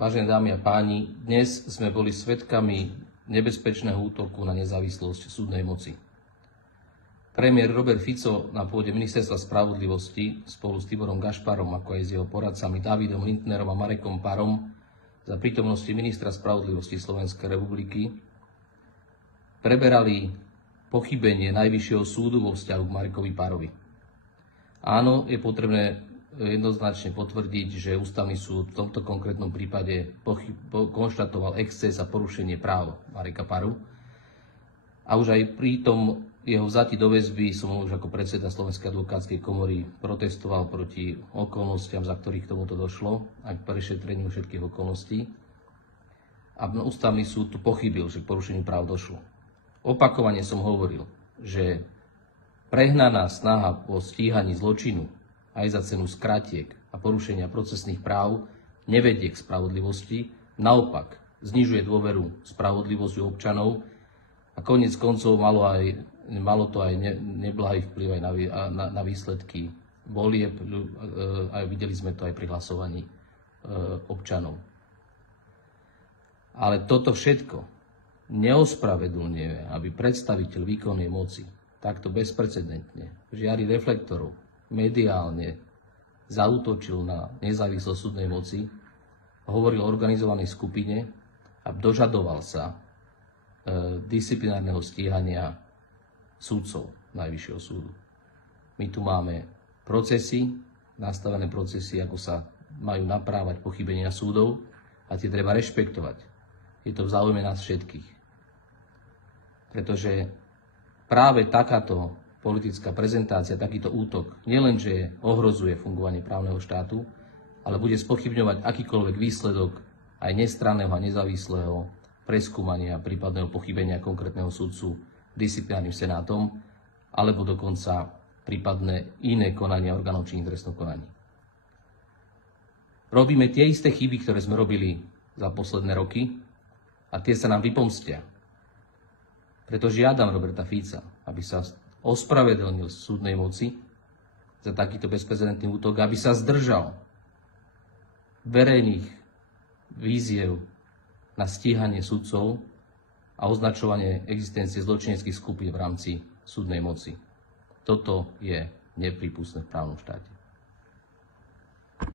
Vážené dámy a páni, dnes sme boli svedkami nebezpečného útoku na nezávislosť súdnej moci. Premiér Robert Fico na pôde Ministerstva spravodlivosti spolu s Tiborom Gašparom, ako aj s jeho poradcami Dávidom Lindnerom a Marekom Parom za prítomnosti ministra spravodlivosti Slovenskej republiky preberali pochybenie Najvyššieho súdu vo vzťahu k Marekovi Parovi. Áno, je potrebné jednoznačne potvrdiť, že Ústavný súd v tomto konkrétnom prípade konštatoval exces a porušenie práv Mareka Paru. A už aj pri tom jeho vzati do väzby som už ako predseda Slovenskej advokátskej komory protestoval proti okolnostiam, za ktorých k tomuto došlo, aj k prešetreniu všetkých okolností. A Ústavný súd tu pochybil, že k porušeniu práv došlo. Opakovane som hovoril, že prehnaná snaha po stíhaní zločinu aj za cenu skratiek a porušenia procesných práv nevedie k spravodlivosti, naopak znižuje dôveru spravodlivosti občanov a koniec koncov malo to aj neblahý vplyv aj na výsledky volieb, a videli sme to aj pri hlasovaní občanov. Ale toto všetko neospravedlňuje, aby predstaviteľ výkonnej moci takto bezprecedentne v žiari reflektorov mediálne zaútočil na nezávislosť súdnej moci, hovoril o organizovanej skupine a dožadoval sa disciplinárneho stíhania súdcov Najvyššieho súdu. My tu máme procesy, nastavené procesy, ako sa majú naprávať pochybenia súdov a tie treba rešpektovať. Je to v záujme nás všetkých. Pretože práve takáto politická prezentácia, takýto útok nielenže ohrozuje fungovanie právneho štátu, ale bude spochybňovať akýkoľvek výsledok aj nestranného a nezávislého preskúmania prípadného pochybenia konkrétneho sudcu disciplinárnym senátom, alebo dokonca prípadné iné konania orgánov činných v trestnom konaní. Robíme tie isté chyby, ktoré sme robili za posledné roky, a tie sa nám vypomstia. Preto žiadam Roberta Fica, aby sa ospravedlnil súdnej moci za takýto bezprecedentný útok, aby sa zdržal verejných výziev na stíhanie sudcov a označovanie existencie zločineckých skupín v rámci súdnej moci. Toto je neprípustné v právnom štáte.